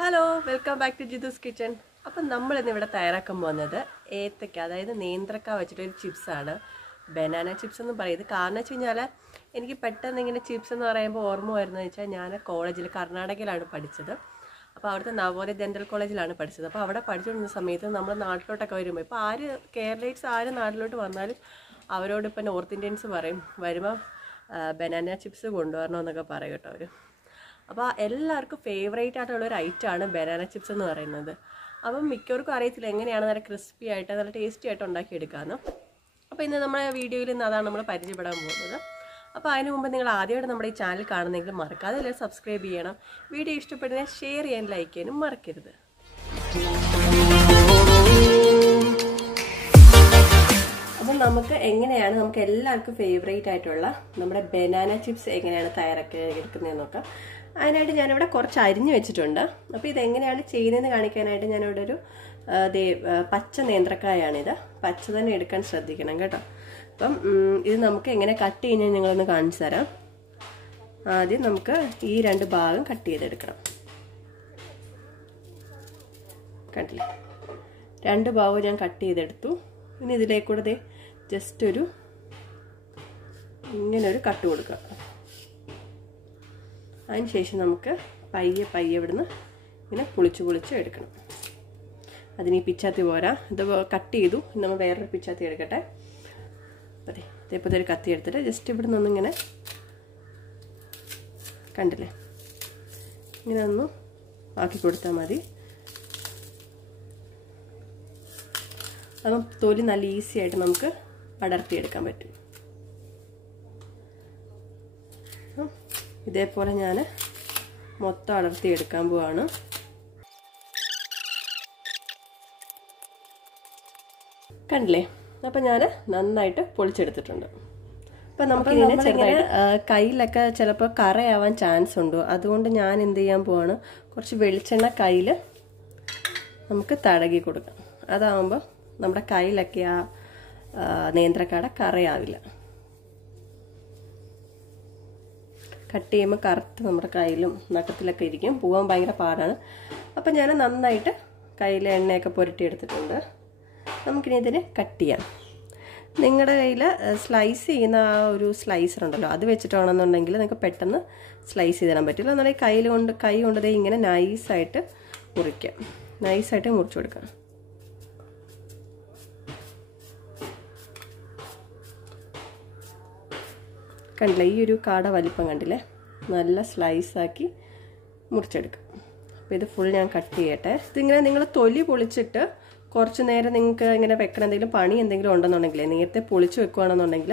Hello welcome back to Jithu's kitchen. അപ്പം നമ്മളിന്ന് ഇവിടെ തയ്യാറാക്കാൻ പോകുന്നത് ഏത്തക്ക, അതായത് നേന്ത്രക്ക വെച്ചിട്ടൊരു ചിപ്സാണ്. ബനാന ചിപ്സ് എന്ന് പറയുന്നത് കാരണം വെച്ച് കഴിഞ്ഞാൽ എനിക്ക് പെട്ടെന്ന് ഇങ്ങനെ ചിപ്സ് എന്ന് പറയുമ്പോൾ ഓർമ്മ വരുന്നത് വെച്ചാൽ ഞാൻ കോളേജിൽ കർണാടകയിലാണ് പഠിച്ചത്. അപ്പോൾ അവിടുത്തെ നവോദയ ഡെൻ്റൽ കോളേജിലാണ് പഠിച്ചത്. അപ്പോൾ അവിടെ പഠിച്ചുകൊണ്ടിരുന്ന സമയത്ത് നമ്മൾ നാട്ടിലോട്ടൊക്കെ വരുമ്പോൾ ഇപ്പോൾ കേരളീറ്റ്സ് ആര് നാട്ടിലോട്ട് വന്നാലും അവരോട് ഇപ്പം നോർത്ത് ഇന്ത്യൻസ് പറയും വരുമ്പോൾ ബനാന ചിപ്സ് കൊണ്ടുവരണമെന്നൊക്കെ പറയും കേട്ടോ അവർ. അപ്പോൾ എല്ലാവർക്കും ഫേവറേറ്റ് ആയിട്ടുള്ളൊരു ഐറ്റമാണ് ബനാന ചിപ്സ് എന്ന് പറയുന്നത്. അപ്പം മിക്കവർക്കും അറിയത്തില്ല എങ്ങനെയാണ് നല്ല ക്രിസ്പി ആയിട്ട് നല്ല ടേസ്റ്റി ആയിട്ട് ഉണ്ടാക്കിയെടുക്കാമെന്ന്. അപ്പോൾ ഇന്ന് നമ്മുടെ വീഡിയോയിൽ നിന്ന് അതാണ് നമ്മൾ പരിചയപ്പെടാൻ പോകുന്നത്. അപ്പോൾ അതിന് മുമ്പ് നിങ്ങൾ ആദ്യമായിട്ട് നമ്മുടെ ഈ ചാനൽ കാണുന്നെങ്കിൽ മറക്കാതെ എല്ലാവരും സബ്സ്ക്രൈബ് ചെയ്യണം. വീഡിയോ ഇഷ്ടപ്പെടുന്നതിന് ഷെയർ ചെയ്യാൻ ലൈക്ക് ചെയ്യാനും മറക്കരുത്. അപ്പം നമുക്ക് എല്ലാവർക്കും ഫേവറേറ്റ് ആയിട്ടുള്ള നമ്മുടെ ബനാന ചിപ്സ് എങ്ങനെയാണ് തയ്യാറാക്കി എടുക്കുന്നതെന്ന് നോക്കാം. അതിനായിട്ട് ഞാനിവിടെ കുറച്ച് അരിഞ്ഞു വെച്ചിട്ടുണ്ട്. അപ്പോൾ ഇതെങ്ങനെയാണ് ചെയ്യുന്നതെന്ന് കാണിക്കാനായിട്ട് ഞാനിവിടെ ഒരു പച്ച നേന്ത്രക്കായാണിത്. പച്ച തന്നെ എടുക്കാൻ ശ്രദ്ധിക്കണം കേട്ടോ. അപ്പം ഇത് നമുക്ക് എങ്ങനെ കട്ട് ചെയ്യുന്നത് നിങ്ങളൊന്ന് കാണിച്ചു തരാം. ആദ്യം നമുക്ക് ഈ രണ്ട് ഭാഗം കട്ട് ചെയ്തെടുക്കണം. കണ്ടില്ലേ, രണ്ട് ഭാഗവും ഞാൻ കട്ട് ചെയ്തെടുത്തു. ഇനി ഇതിലേക്കൂടെ ജസ്റ്റ് ഇങ്ങനൊരു കട്ട് കൊടുക്കുക. അതിനുശേഷം നമുക്ക് പയ്യെ ഇവിടുന്ന് ഇങ്ങനെ പൊളിച്ച് എടുക്കണം. അതിന് ഈ പിച്ചാത്തി പോരാ, ഇത് കട്ട് ചെയ്തു. നമ്മൾ വേറൊരു പിച്ചാത്തി എടുക്കട്ടെ. അതെ, ഇതേപോലെ ഒരു കത്തി എടുത്തിട്ട് ജസ്റ്റ് ഇവിടെ നിന്നിങ്ങനെ കണ്ടില്ലേ, ഇങ്ങനെ ഒന്ന് ആക്കി കൊടുത്താൽ മതി. അപ്പം തൊലി നല്ല ഈസി ആയിട്ട് നമുക്ക് അടർത്തിയെടുക്കാൻ പറ്റും. ഇതേപോലെ ഞാൻ മൊത്തം അടർത്തിയെടുക്കാൻ പോവാണ്. കണ്ടില്ലേ, അപ്പം ഞാൻ നന്നായിട്ട് പൊളിച്ചെടുത്തിട്ടുണ്ട്. അപ്പം നമുക്ക് ചെറുതായിട്ട് കയ്യിലൊക്കെ ചിലപ്പോൾ കറയാവാൻ ചാൻസ് ഉണ്ട്. അതുകൊണ്ട് ഞാൻ എന്ത് ചെയ്യാൻ പോവാണ്, കുറച്ച് വെളിച്ചെണ്ണ കയ്യിൽ നമുക്ക് തടകി കൊടുക്കാം. അതാവുമ്പോൾ നമ്മുടെ കയ്യിലൊക്കെ ആ നേന്ത്രക്കാട കറയാവില്ല. കട്ട് ചെയ്യുമ്പോൾ കറുത്ത് നമ്മുടെ കയ്യിലും നഖത്തിലൊക്കെ ഇരിക്കും, പോകാൻ ഭയങ്കര പാടാണ്. അപ്പം ഞാൻ നന്നായിട്ട് കയ്യിൽ എണ്ണയൊക്കെ പുരട്ടിയെടുത്തിട്ടുണ്ട്. നമുക്കിനി ഇതിന് കട്ട് ചെയ്യാം. നിങ്ങളുടെ കയ്യിൽ സ്ലൈസ് ചെയ്യുന്ന ആ ഒരു സ്ലൈസർ ഉണ്ടല്ലോ, അത് വെച്ചിട്ടാണെന്നുണ്ടെങ്കിൽ നിങ്ങൾക്ക് പെട്ടെന്ന് സ്ലൈസ് ചെയ്ത് തരാൻ പറ്റില്ല. എന്നാലും കൈ കൊണ്ട് ഇങ്ങനെ നൈസായിട്ട് മുറിക്കാം. നൈസായിട്ട് മുറിച്ചു കൊടുക്കാം. കണ്ടില്ലേ, ഈ ഒരു കാട വലിപ്പം കണ്ടില്ലേ, നല്ല സ്ലൈസാക്കി മുറിച്ചെടുക്കാം. അപ്പോൾ ഇത് ഫുൾ ഞാൻ കട്ട് ചെയ്യട്ടെ. ഇതിങ്ങനെ നിങ്ങൾ തൊലി പൊളിച്ചിട്ട് കുറച്ച് നേരം നിങ്ങൾക്ക് ഇങ്ങനെ വെക്കണം, എന്തെങ്കിലും പണി എന്തെങ്കിലും ഉണ്ടെന്നുണ്ടെങ്കിൽ നേരത്തെ പൊളിച്ച് വെക്കുകയാണെന്നുണ്ടെങ്കിൽ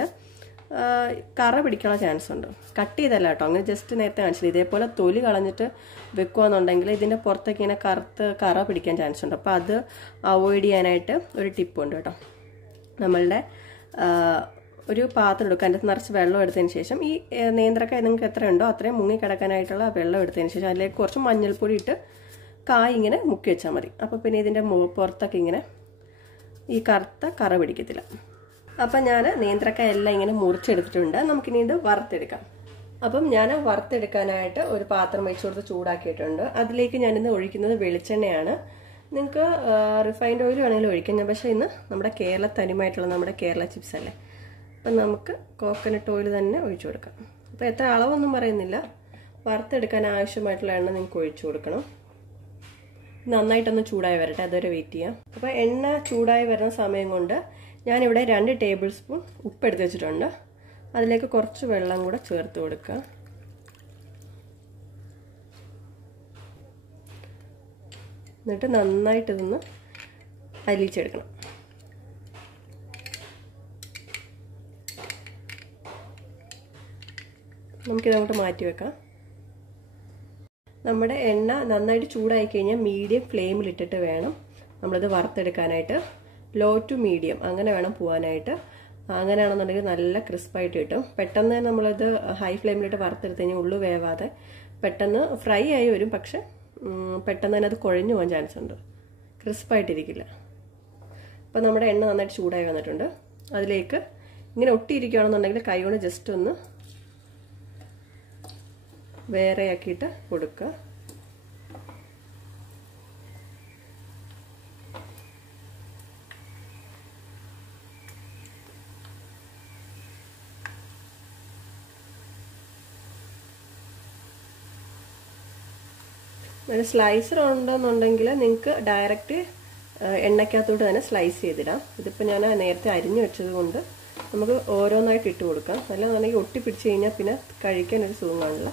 കറ പിടിക്കാനുള്ള ചാൻസ് ഉണ്ട്. കട്ട് ചെയ്തല്ല കേട്ടോ, അങ്ങനെ ജസ്റ്റ് നേരത്തെ കാണിച്ചില്ല. ഇതേപോലെ തൊലി കളഞ്ഞിട്ട് വെക്കുകയെന്നുണ്ടെങ്കിൽ ഇതിൻ്റെ പുറത്തേക്ക് ഇങ്ങനെ കറ പിടിക്കാൻ ചാൻസ് ഉണ്ട്. അപ്പോൾ അത് അവോയ്ഡ് ചെയ്യാനായിട്ട് ഒരു ടിപ്പുണ്ട് കേട്ടോ. നമ്മളുടെ ഒരു പാത്രം എടുക്കുക, അതിൻ്റെ നിറച്ച് വെള്ളം എടുത്തതിന് ശേഷം ഈ നേന്ത്രക്കായ നിങ്ങൾക്ക് എത്രയുണ്ടോ അത്രയും മുങ്ങിക്കിടക്കാനായിട്ടുള്ള വെള്ളം എടുത്തതിന് ശേഷം അതിലേക്ക് കുറച്ച് മഞ്ഞൾപ്പൊടി ഇട്ട് കായ് ഇങ്ങനെ മുക്കി വെച്ചാൽ മതി. അപ്പോൾ പിന്നെ ഇതിൻ്റെ പുറത്തൊക്കെ ഇങ്ങനെ ഈ കറ പിടിക്കത്തില്ല. അപ്പം ഞാൻ നേന്ത്രക്കായ എല്ലാം ഇങ്ങനെ മുറിച്ചെടുത്തിട്ടുണ്ട്. നമുക്കിനി ഇത് വറുത്തെടുക്കാം. അപ്പം ഞാൻ വറുത്തെടുക്കാനായിട്ട് ഒരു പാത്രം വെച്ച് കൊടുത്ത് ചൂടാക്കിയിട്ടുണ്ട്. അതിലേക്ക് ഞാനിന്ന് ഒഴിക്കുന്നത് വെളിച്ചെണ്ണയാണ്. നിങ്ങൾക്ക് റിഫൈൻഡ് ഓയിൽ വേണമെങ്കിലും ഒഴിക്കാം. പക്ഷേ ഇന്ന് നമ്മുടെ കേരള തനിമായിട്ടുള്ള നമ്മുടെ കേരള ചിപ്സ് അല്ലേ, അപ്പം നമുക്ക് കോക്കനട്ട് ഓയിൽ തന്നെ ഒഴിച്ചു കൊടുക്കാം. അപ്പോൾ എത്ര അളവൊന്നും പറയുന്നില്ല, വറുത്തെടുക്കാൻ ആവശ്യമായിട്ടുള്ള എണ്ണ നിങ്ങൾക്ക് ഒഴിച്ചു കൊടുക്കണം. നന്നായിട്ടൊന്ന് ചൂടായി വരട്ടെ, അതുവരെ വെയിറ്റ് ചെയ്യാം. അപ്പോൾ എണ്ണ ചൂടായി വരുന്ന സമയം കൊണ്ട് ഞാനിവിടെ 2 ടേബിൾ സ്പൂൺ ഉപ്പ് എടുത്ത് വെച്ചിട്ടുണ്ട്. അതിലേക്ക് കുറച്ച് വെള്ളം കൂടെ ചേർത്ത് കൊടുക്കുക. എന്നിട്ട് നന്നായിട്ടിതൊന്ന് അലിയിച്ചെടുക്കണം. നമുക്കിതങ്ങോട്ട് മാറ്റി വെക്കാം. നമ്മുടെ എണ്ണ നന്നായിട്ട് ചൂടായി കഴിഞ്ഞാൽ മീഡിയം ഫ്ലെയിമിലിട്ടിട്ട് വേണം നമ്മളിത് വറുത്തെടുക്കാനായിട്ട്. ലോ ടു മീഡിയം അങ്ങനെ വേണം പോകാനായിട്ട്. അങ്ങനെയാണെന്നുണ്ടെങ്കിൽ നല്ല ക്രിസ്പായിട്ട് കിട്ടും. പെട്ടെന്ന് നമ്മളിത് ഹൈ ഫ്ലെയിമിലിട്ട് വറുത്തെടുത്ത് കഴിഞ്ഞാൽ ഉള്ളു വേവാതെ പെട്ടെന്ന് ഫ്രൈ ആയി വരും. പക്ഷെ പെട്ടെന്ന് തന്നെ അത് കുഴഞ്ഞു പോകാൻ ചാൻസ് ഉണ്ട്, ക്രിസ്പായിട്ടിരിക്കില്ല. അപ്പോൾ നമ്മുടെ എണ്ണ നന്നായിട്ട് ചൂടായി വന്നിട്ടുണ്ട്. അതിലേക്ക് ഇങ്ങനെ ഒട്ടിയിരിക്കുകയാണെന്നുണ്ടെങ്കിൽ കൈ കൊണ്ട് ജസ്റ്റ് ഒന്ന് വേറെയാക്കിയിട്ട് കൊടുക്കുക. ഒരു സ്ലൈസർ ഉണ്ടെന്നുണ്ടെങ്കിൽ നിങ്ങൾക്ക് ഡയറക്റ്റ് എണ്ണയ്ക്കകത്തോട്ട് തന്നെ സ്ലൈസ് ചെയ്തിടാം. ഇതിപ്പോൾ ഞാൻ നേരത്തെ അരിഞ്ഞു വെച്ചത് കൊണ്ട് നമുക്ക് ഓരോന്നായിട്ട് ഇട്ട് കൊടുക്കാം. നല്ലതാണെങ്കിൽ ഒട്ടിപ്പിടിച്ച് കഴിഞ്ഞാൽ പിന്നെ കഴിക്കാൻ ഒരു സുഖം കാണില്ല.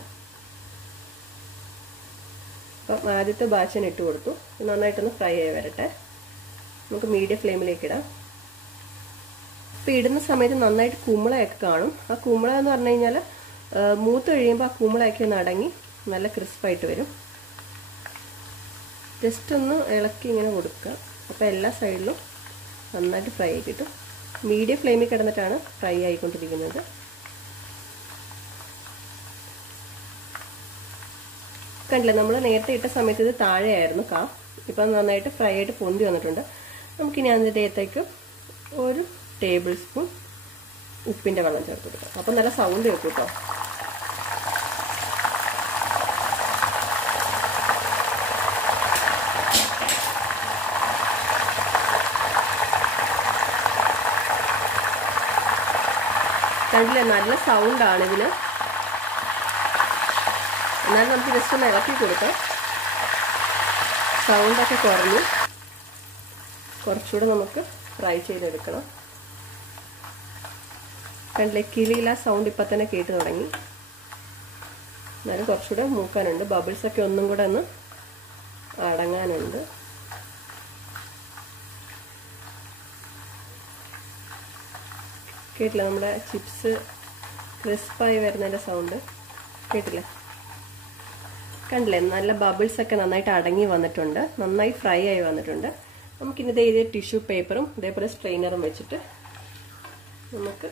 അപ്പം ആദ്യത്തെ ബാച്ചിന് ഇട്ട് കൊടുത്തു. നന്നായിട്ടൊന്ന് ഫ്രൈ ആയി വരട്ടെ. നമുക്ക് മീഡിയം ഫ്ലെയിമിലേക്ക് ഇടാം. ഇപ്പോൾ ഇടുന്ന സമയത്ത് നന്നായിട്ട് കുമ്പളയൊക്കെ കാണും. ആ കുമ്പള എന്ന് പറഞ്ഞു കഴിഞ്ഞാൽ മൂത്ത് കഴിയുമ്പോൾ ആ കുമ്പളയൊക്കെ ഒന്ന് അടങ്ങി നല്ല ക്രിസ്പായിട്ട് വരും. ജസ്റ്റ് ഒന്ന് ഇളക്കി ഇങ്ങനെ കൊടുക്കുക. അപ്പോൾ എല്ലാ സൈഡിലും നന്നായിട്ട് ഫ്രൈ ആയി കിട്ടും. മീഡിയം ഫ്ലെയിമിൽ കിടന്നിട്ടാണ് ഫ്രൈ ആയിക്കൊണ്ടിരിക്കുന്നത്. കണ്ടില്ല, നമ്മൾ നേരത്തെ ഇട്ട സമയത്ത് ഇത് താഴെയായിരുന്നു ഇപ്പം നന്നായിട്ട് ഫ്രൈ ആയിട്ട് പൊന്തി വന്നിട്ടുണ്ട്. നമുക്കിനി അതിൻ്റെത്തേക്ക് 1 ടേബിൾ സ്പൂൺ ഉപ്പിൻ്റെ വെള്ളം ചേർത്ത് കൊടുക്കാം. അപ്പം നല്ല സൗണ്ട് കേൾക്കും കേട്ടോ. കണ്ടില്ലേ, നല്ല സൗണ്ടാണ് ഇതിന്. എന്നാലും നമുക്ക് ജസ്റ്റ് ഒന്ന് ഇളക്കി കൊടുക്കാം. സൗണ്ടൊക്കെ കുറഞ്ഞു. കുറച്ചുകൂടെ നമുക്ക് ഫ്രൈ ചെയ്തെടുക്കണം. കണ്ടില്ലേ, കിളിയില സൗണ്ട് ഇപ്പം തന്നെ കേട്ട് തുടങ്ങി. എന്നാലും കുറച്ചുകൂടെ മൂക്കാനുണ്ട്. ബബിൾസൊക്കെ ഒന്നും കൂടെ ഒന്ന് അടങ്ങാനുണ്ട്. കേട്ടില്ല, നമ്മുടെ ചിപ്സ് ക്രിസ്പായി വരുന്നതിൻ്റെ സൗണ്ട് കേട്ടില്ലേ? കണ്ടില്ലേ, നല്ല ബബിൾസൊക്കെ നന്നായിട്ട് അടങ്ങി വന്നിട്ടുണ്ട്. നന്നായി ഫ്രൈ ആയി വന്നിട്ടുണ്ട്. നമുക്കിന്നത്തെ ഇതേ ടിഷ്യൂ പേപ്പറും ഇതേപോലെ സ്ട്രെയിനറും വെച്ചിട്ട് നമുക്ക്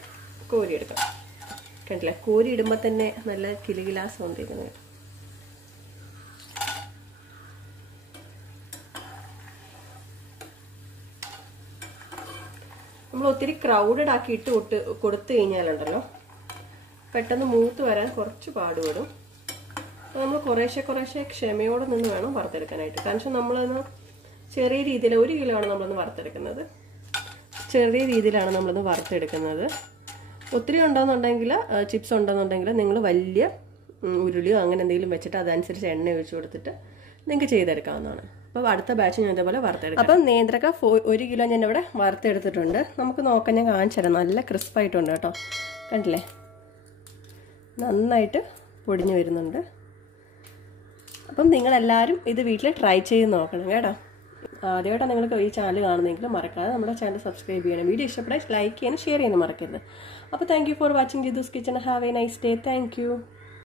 കോരിയെടുക്കാം. കണ്ടില്ലേ, കോരി ഇടുമ്പോൾ തന്നെ നല്ല കിലുകിലാ സൗണ്ട് ചെയ്യുന്നത്. നമ്മൾ ഒത്തിരി ക്രൗഡഡ് ആക്കി ഇട്ട് കൊടുത്തു കഴിഞ്ഞാലുണ്ടല്ലോ പെട്ടെന്ന് മൂത്ത് വരാൻ കുറച്ച് പാടുപെടും. അപ്പോൾ നമ്മൾ കുറേശ്ശെ ക്ഷമയോടെ നിന്ന് വേണം വറുത്തെടുക്കാനായിട്ട്. കാരണം നമ്മളൊന്ന് ചെറിയ രീതിയിൽ 1 കിലോ ആണ് നമ്മളൊന്ന് വറുത്തെടുക്കുന്നത്. ചെറിയ രീതിയിലാണ് നമ്മളൊന്ന് വറുത്തെടുക്കുന്നത്. ഒത്തിരി ഉണ്ടെന്നുണ്ടെങ്കിൽ ചിപ്സ് ഉണ്ടെന്നുണ്ടെങ്കിൽ നിങ്ങൾ വലിയ ഉരുളിയോ അങ്ങനെ എന്തെങ്കിലും വെച്ചിട്ട് അതനുസരിച്ച് എണ്ണ ഒഴിച്ച് കൊടുത്തിട്ട് നിങ്ങൾക്ക് ചെയ്തെടുക്കാവുന്നതാണ്. അപ്പോൾ അടുത്ത ബാച്ച് ഞാൻ ഇതേപോലെ വറുത്തെടുക്കാം. അപ്പം നേന്ത്രക്ക 1 കിലോ ഞാൻ ഇവിടെ വറുത്തെടുത്തിട്ടുണ്ട്. നമുക്ക് നോക്കാം, ഞാൻ കാണിച്ചു തരാം. നല്ല ക്രിസ്പായിട്ടുണ്ട് കേട്ടോ. കണ്ടില്ലേ, നന്നായിട്ട് പൊടിഞ്ഞു വരുന്നുണ്ട്. അപ്പം നിങ്ങളെല്ലാവരും ഇത് വീട്ടിൽ ട്രൈ ചെയ്ത് നോക്കണം കേട്ടോ. ആദ്യമായിട്ടാണ് നിങ്ങൾക്ക് ഈ ചാനൽ കാണുന്നതെങ്കിൽ മറക്കാതെ നമ്മുടെ ചാനൽ സബ്സ്ക്രൈബ് ചെയ്യണം. വീഡിയോ ഇഷ്ടപ്പെട്ടാൽ ലൈക്ക് ചെയ്യാനും ഷെയർ ചെയ്യാനും മറക്കരുത്. അപ്പോൾ thank you for watching Jithu's kitchen. Have a nice day. Thank U.